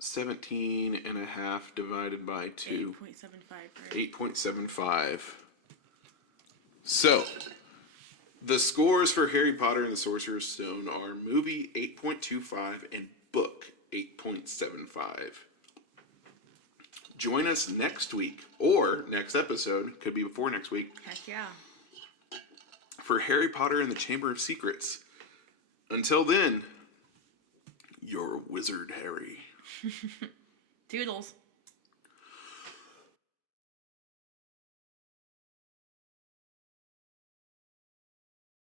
17 and a half divided by 2. 8.75, right? 8.75. So, the scores for Harry Potter and the Sorcerer's Stone are movie 8.25 and book 8.75. Join us next week, or next episode, could be before next week, Heck yeah. for Harry Potter and the Chamber of Secrets. Until then, you're a wizard, Harry. Toodles.